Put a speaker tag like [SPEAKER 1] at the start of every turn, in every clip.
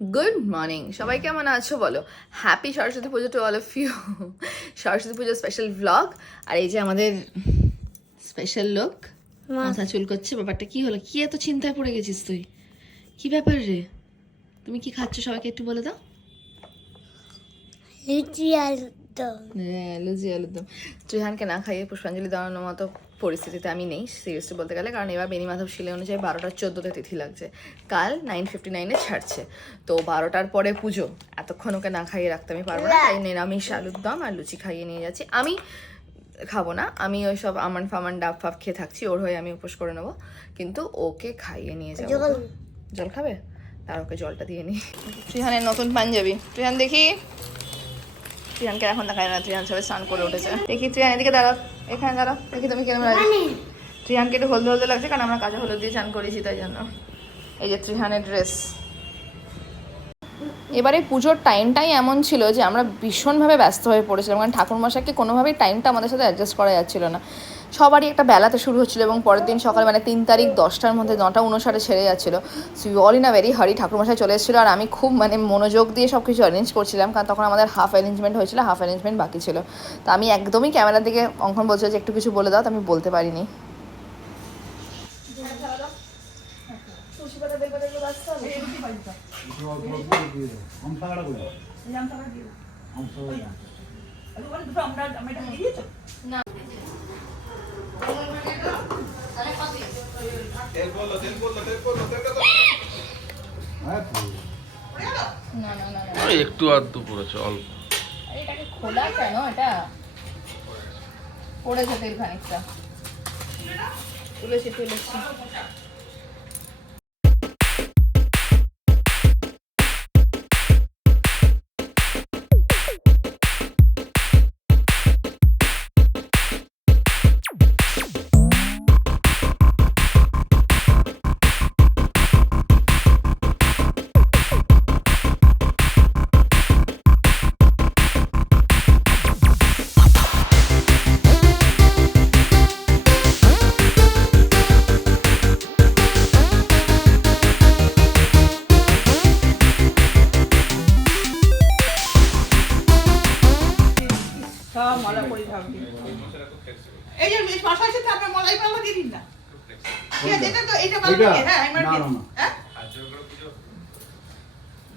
[SPEAKER 1] Good morning সবাই কেমন আছো বলো? Happy Saraswati Puja to all of you Saraswati Puja special vlog আর এই যে আমাদের স্পেশাল লোক মাথা চুল করছে ব্যাপারটা কি হলো? কি এত চিন্তায় পড়ে গেছিস তুই? কি ব্যাপার রে? তুমি কি খাচ্ছ? সবাইকে একটু বলে দাও।
[SPEAKER 2] লুচি আলুদম
[SPEAKER 1] হ্যাঁ লুচি আলুরদম ত্রিহানকে না খাইয়ে পুষ্পাঞ্জলি দেওয়ানোর মতো পরিস্থিতিতে আমি নেই সিরিয়াসলি বলতে গেলে। কারণ এবার বেনি মাধব শিলে অনুযায়ী বারোটার চোদ্দোতে তিথি লাগছে। কাল নাইন ফিফটি নাইনে ছাড়ছে। তো বারোটার পরে পুজো। এতক্ষণ ওকে না খাইয়ে রাখতে আমি পারব না। তাই নিরামিষ আলুর দম আর লুচি খাইয়ে নিয়ে যাচ্ছি। আমি খাব না। আমি ওই সব আমান ফামান ডাব ফাব খেয়ে থাকছি। ওর হয়ে আমি উপোস করে নেব। কিন্তু ওকে খাইয়ে নিয়ে যাব।
[SPEAKER 2] জল।
[SPEAKER 1] জল খাবে? তার ওকে জলটা দিয়ে নি। ত্রিহানের নতুন পাঞ্জাবি। ত্রিহান দেখি। ত্রিহানকে এখন দেখায় না। ত্রিহান সবাই স্নান করে উঠেছে। দেখি ত্রিহান এদিকে দাঁড়াও। এখানে দাঁড়াও দেখি তুমি কেমন লাগছে। ত্রিহানকে একটু হলদে হলদে লাগছে কারণ আমরা কাঁচা হলুদ দিয়ে স্নান করেছি তাই জন্য। এই যে ত্রিহানের ড্রেস এবারে পুজোর টাইমটাই এমন ছিল যে আমরা ভীষণভাবে ব্যস্ত হয়ে পড়েছিলাম কারণ ঠাকুরমশাইকে কোনোভাবেই টাইমটা আমাদের সাথে অ্যাডজাস্ট করা যাচ্ছিল না। সবারই একটা বেলাতে শুরু হচ্ছিল এবং পরের দিন সকাল মানে তিন তারিখ দশটার মধ্যে নটা উনষাটে ছেড়ে যাচ্ছিল। So all in a very hurry ঠাকুরমশাই চলে এসেছিল আর আমি খুব মানে মনোযোগ দিয়ে সব কিছু অ্যারেঞ্জ করছিলাম কারণ তখন আমাদের হাফ অ্যারেঞ্জমেন্ট হয়েছিল হাফ অ্যারেঞ্জমেন্ট বাকি ছিল। তো আমি একদমই ক্যামেরার দিকে অঙ্কন বলছিল যে একটু কিছু বলে দাও, তো আমি বলতে পারিনি। না।
[SPEAKER 3] একটু আধটু পড়েছে অল্প।
[SPEAKER 1] খোলা কেন এটা? পড়েছে তেল খানিকটা তুলেছি তুলেছি।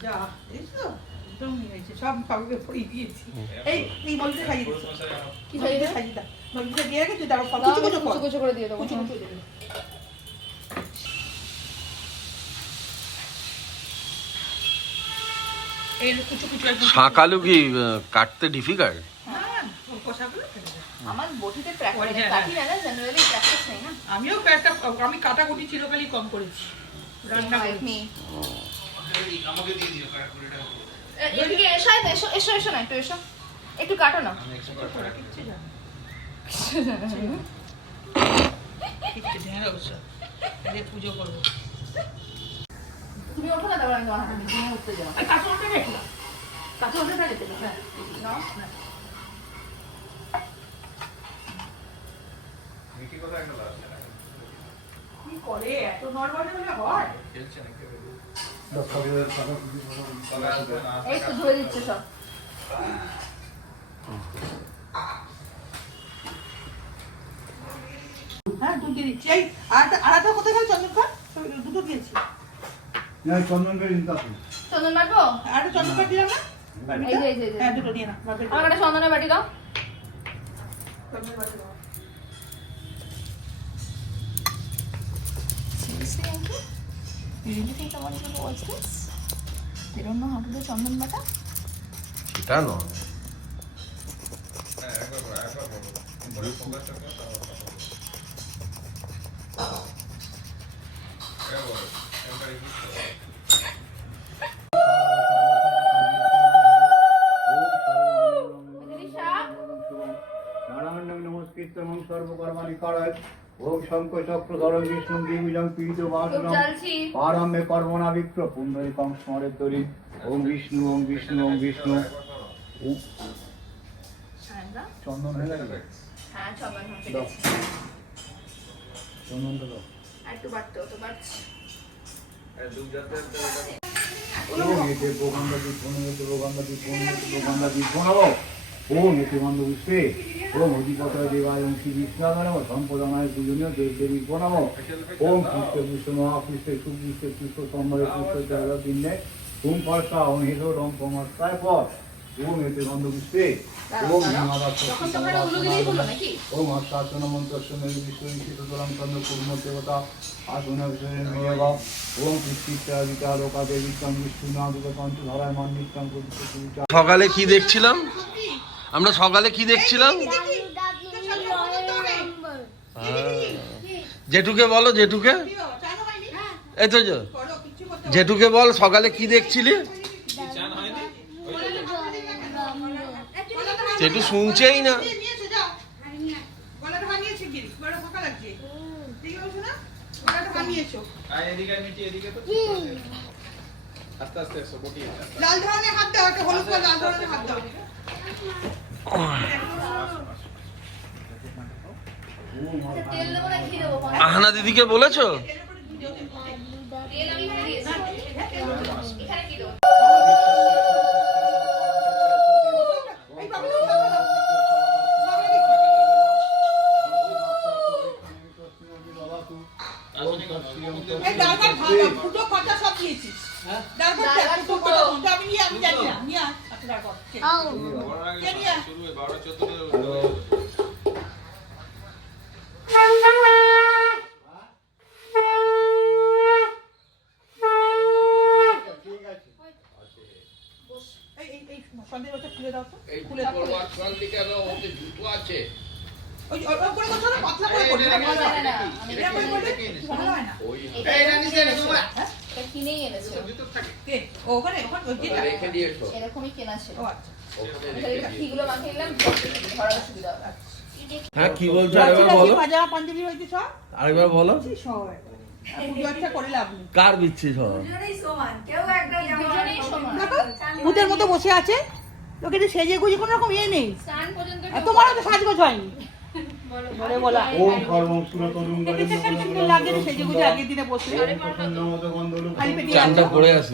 [SPEAKER 4] যা এই তো একদম হয়েছে। সব সবকে পরিয়ে দিয়েছি এই তুই বলতে খাইয়ে দিচ্ছি।
[SPEAKER 1] কি
[SPEAKER 4] বলতে খাইয়ে দাও। বলতে দিয়ে রেখে তুই তারপর
[SPEAKER 1] দাও,
[SPEAKER 4] কুচু কুচু
[SPEAKER 1] কুচো
[SPEAKER 4] করে
[SPEAKER 1] দিয়ে দেবো।
[SPEAKER 4] কুচু কুচু করে দে। এই কুচু কুচু একদম
[SPEAKER 3] শাঁকালু কি কাটতে ডিফিকাল্ট
[SPEAKER 4] হ্যাঁ।
[SPEAKER 1] আমার বটিতে প্র্যাকটিস
[SPEAKER 4] হ্যাঁ,
[SPEAKER 1] কাটি না জেনারেলি প্র্যাকটিস নেই না?
[SPEAKER 4] আমিও একটা আমি কাটাকুটি চিরকালই কম করেছি। রান্না
[SPEAKER 1] এদিকে এসো এসো এসো এসো না একটু এসো। একটু কাটো না।
[SPEAKER 4] না। না পুজো করব।
[SPEAKER 1] তুমি ওঠো না তারপর আমি তোমার হাতে তুমি উঠতে যাও
[SPEAKER 4] দাও, হ্যাঁ।
[SPEAKER 1] নাও।
[SPEAKER 4] কি করে? এত নড়বড়ে হলে হয়।
[SPEAKER 1] এই তো ধুয়ে দিচ্ছে সব
[SPEAKER 4] হ্যাঁ দুধ দিয়ে দিচ্ছি এই আরেকটা আরেকটা কোথায় গেল চন্দনকা দুটো দিয়েছি
[SPEAKER 1] চন্দন মারবো
[SPEAKER 4] আরেকটা চন্দনকা দিলাম না
[SPEAKER 1] এই যে এই যে,
[SPEAKER 4] হ্যাঁ দুটো দিয়ে না
[SPEAKER 1] আমার একটা চন্দনের বাটি দাও।
[SPEAKER 4] চন্দনের বাটি দাও।
[SPEAKER 1] You really think I want to watch this? They don't know how to do চন্দন বাটা?
[SPEAKER 3] সেটা নয়
[SPEAKER 5] নমস্কৃত সর্বকর্মাণি কারায় ওম শঙ্খ চক্র ধরম বিষ্ণু দিবিজং পীড়িত বাসনম। পারম্যে কর্মণা স্মরে তরি। ওম বিষ্ণু ওম বিষ্ণু ওম বিষ্ণু। ও-
[SPEAKER 1] হ্যাঁ,
[SPEAKER 5] চন্দন হয়ে
[SPEAKER 1] হ্যাঁ,
[SPEAKER 5] দাও। এতে এতে বন্ধ ওম অধিপত দেবায় ওম শ্রী বিষ্ণায় নমঃ সম্পদানায় পূজনীয় দেব দেবী বনাবো ওম পুষ্পে পুষ্প মহাপুষ্পে সুপুষ্পে পুষ্প সম্বরে পুষ্প দিনে ওম পরশা ওম হেলো ওম পমস্তায় পর ওম এতে বন্ধ পুষ্পে ওম হিমাবাস ওম হস্তাসন মন্ত্রসন বিষ্ণু শীততরম চন্দ্র কুর্ম দেবতা। আসন ওম কৃষ্ণিতা বিতা লোকা দেবিতম বিষ্ণু নাদিত পঞ্চধরায় কুচিতা
[SPEAKER 3] সকালে কি দেখছিলাম? আমরা সকালে কি দেখছিলাম? জেঠুকে বলো জেঠুকে। এই তো যে,
[SPEAKER 4] করো কিছু করতে
[SPEAKER 3] জেঠুকে বল সকালে কি দেখছিলি? জেঠু শুনছেই না।
[SPEAKER 4] লাল ধরনের হাত দাও একটা হলুদ লাল ধরনের হাত দাও।
[SPEAKER 3] আহানা দিদিকে বলেছ?
[SPEAKER 4] ওখানে ওখানে ওই যেটা
[SPEAKER 1] এরকমই কেনা ছিল।
[SPEAKER 4] ও আচ্ছা।
[SPEAKER 1] এটা মাখিয়ে নিলাম ধরার সুবিধা হবে।
[SPEAKER 3] হ্যাঁ কি বলছো?
[SPEAKER 4] রাত্রিরাত্রি পাজামা পাঞ্জাবি হয়েছে সব?
[SPEAKER 3] আরেকবার বলো।
[SPEAKER 4] সব পুজো আচ্ছা করে লাভ
[SPEAKER 3] কার বিচ্ছি সব?
[SPEAKER 1] দুজনেই সমান
[SPEAKER 4] দেখো ভূতের মতো বসে আছে। তোকে তো সেজে গুজে কোনো রকম ইয়ে নেই।
[SPEAKER 1] স্নান পর্যন্ত
[SPEAKER 4] আর তোমারও তো সাজগোজ হয়নি। বলে বলা সেজে গুজে আগের দিনে বসে খালি পেটে
[SPEAKER 3] আসি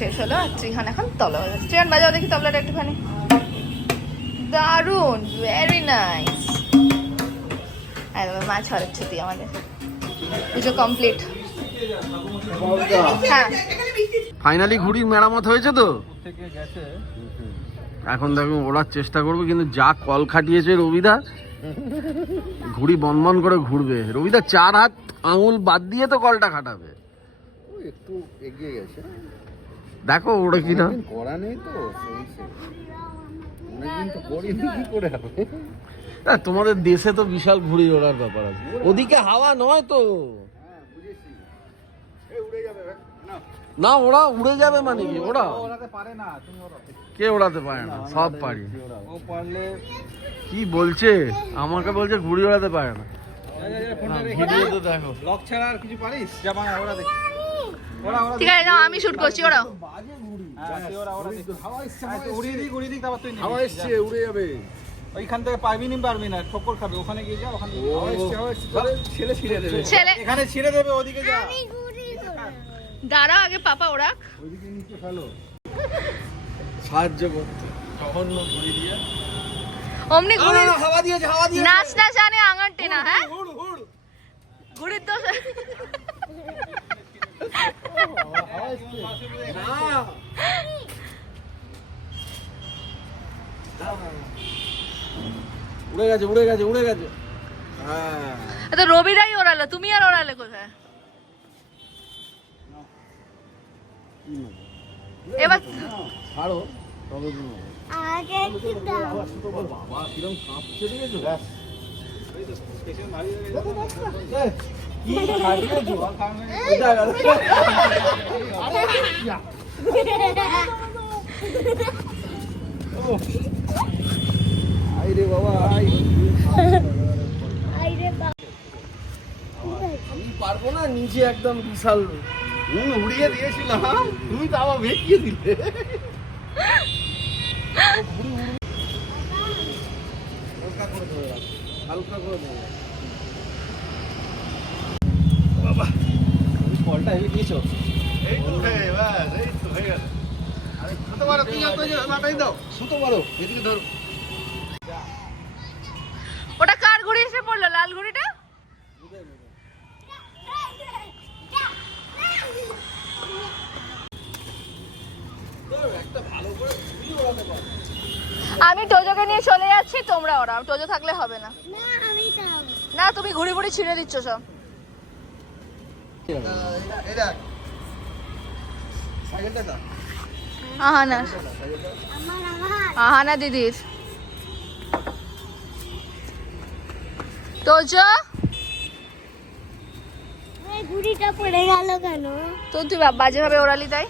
[SPEAKER 1] শেষ হলো। আর ত্রিহান এখন তবলা বাজাচ্ছে ত্রিহান বাজাও দেখি তবলাটা একটুখানি। দারুণ ভেরি নাইস আমাদের। পুজো কমপ্লিট হ্যাঁ।
[SPEAKER 3] ফাইনালি ঘুড়ির মেরামত হয়েছে তো? এখন দেখো ওড়ার চেষ্টা করব কিন্তু যা কল খাটিয়েছে রবিদা ঘুড়ি বনবন করে ঘুরবে। রবিদা চার হাত আঙুল বাদ দিয়ে তো কলটা খাটাবে।
[SPEAKER 2] একটু এগিয়ে গেছে।
[SPEAKER 3] দেখো ওটা কি না?
[SPEAKER 2] করা নেই তো অনেকদিন তো করিনি কি করে হবে?
[SPEAKER 3] হ্যাঁ, তোমাদের দেশে তো বিশাল ঘুড়ি ওড়ার ব্যাপার আছে। ওদিকে হাওয়া নয় তো। না ওরা উড়ে যাবে মানে কি? ওরা?
[SPEAKER 2] ওরাতে পারে না তুমি ওরা
[SPEAKER 3] কে ওড়াতে পারে না? সব পারি। কি বলছে? আমাকে বলছে ঘুড়ি ওড়াতে পারে না। ভিডিওতে দেখো।
[SPEAKER 2] ছাড়া আর কিছু পারিস? জামা ওরা দেখি। ওরা ওরা
[SPEAKER 1] ঠিক আছে নাও, আমি শুট করছি ওরাও
[SPEAKER 2] হ্যাঁ, হাওয়া এসছে উড়িয়ে দিক উড়িয়ে দিক তারপর তুই
[SPEAKER 5] হাওয়া এসছে উড়ে যাবে।
[SPEAKER 2] ওইখান থেকে পারবি নি পারবি না খাবে ওখানে গিয়ে যা ওখানে ছেলে ছিঁড়ে দেবে।
[SPEAKER 1] ছেলে
[SPEAKER 2] এখানে ছিঁড়ে দেবে ওদিকে যা।
[SPEAKER 1] দাঁড়া আগে পাপা ওরা
[SPEAKER 2] ওইদিকে নিচে ফেলো।
[SPEAKER 3] সাহায্য করতে। জঘন্য ঘুড়ি দিয়ে।
[SPEAKER 1] অমনি ঘুরে
[SPEAKER 3] হাওয়া দিয়েছে হাওয়া দিয়ে
[SPEAKER 1] নাচ না জানে আঙার টেনা হ্যাঁ?
[SPEAKER 2] হুড় হুড়।
[SPEAKER 1] ঘুড়ির দোষ
[SPEAKER 3] উড়ে গেছে উড়ে গেছে উড়ে গেছে। হ্যাঁ।
[SPEAKER 1] তো রবিরাই ওড়ালো তুমি আর ওড়ালে কোথায়? এবার
[SPEAKER 3] ছাড়ো তবে তুমি বাবা কিরম কাঁপছে দেখেছ? আমি পারব না নিচে একদম বিশাল হুম উড়িয়ে দিয়েছিলাম তুমি তো আবার ভেকিয়ে দিলে হালকা করে ধরে রাখ হালকা করে দেবো। রাখ
[SPEAKER 2] কলটা হেভি দিয়েছ?
[SPEAKER 3] এই তো হয়ে বাস এই তো হয়ে গেল। আরে সুতো মারো তুমি দাও। সুতো মারো এদিকে ধরো।
[SPEAKER 1] ওটা কার ঘুড়ি এসে পড়ল? লাল ঘুড়িটা আমি টোজোকে নিয়ে চলে যাচ্ছি তোমরা ওরা টোজো থাকলে হবে না। না তুমি ঘুড়ি ঘুড়ি ছিঁড়ে দিচ্ছ সব। আহানা। আহানা দিদির। তোজো
[SPEAKER 6] ঘুড়িটা পড়ে গেল কেন?
[SPEAKER 1] তো তুই বা- বাজেভাবে ওড়ালি তাই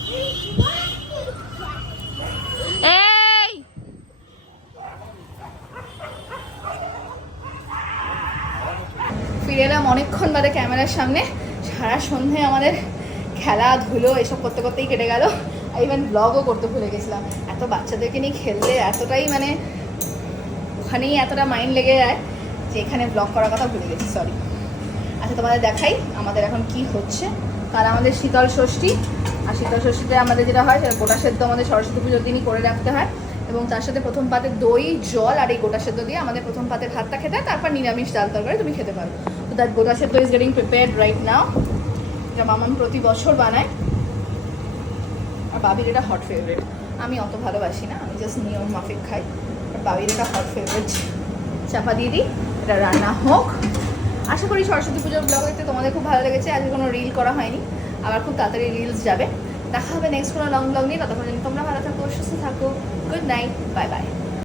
[SPEAKER 1] এই ফিরে এলাম অনেকক্ষণ বাদে ক্যামেরার সামনে। সারা সন্ধে আমাদের খেলাধুলো এসব করতে করতেই কেটে গেল। ইভেন ব্লগও করতে ভুলে গেছিলাম। এত বাচ্চাদেরকে নিয়ে খেললে এতটাই মানে ওখানেই এতটা মাইন্ড লেগে যায় যে এখানে ব্লগ করার কথা ভুলে গেছি সরি আচ্ছা তোমাদের দেখাই আমাদের এখন কি হচ্ছে। কাল আমাদের শীতল ষষ্ঠী। আর শীতল ষষ্ঠীতে আমাদের যেটা হয়, সেটা গোটা সেদ্ধ আমাদের সরস্বতী পুজোর দিনই করে রাখতে হয়। এবং তার সাথে প্রথম পাতে দই, জল আর এই গোটা সেদ্ধ দিয়ে আমাদের প্রথম পাতে ভাতটা খেতে হয়, তারপর নিরামিষ ডাল তরকারি তুমি খেতে পারো। তো দ্যাট গোটা সেদ্ধ is getting prepared right now এটা মামাম প্রতি বছর বানায়। আর বাবির এটা হট ফেভারিট আমি অত ভালোবাসি না, আমি জাস্ট নিয়ম মাফিক খাই। আর বাবির এটা হট ফেভারিট চাপা দিয়ে দিই, এটা রান্না হোক। আশা করি সরস্বতী পুজোর ব্লগেতে তোমাদের খুব ভালো লেগেছে, আজকে কোনো রিল করা হয়নি। আবার খুব তাড়াতাড়ি রিলস যাবে। দেখা হবে নেক্সট কোনো লং ব্লগ নিয়ে। ততক্ষণ তোমরা ভালো থাকো, সুস্থ থাকো। Good night bye bye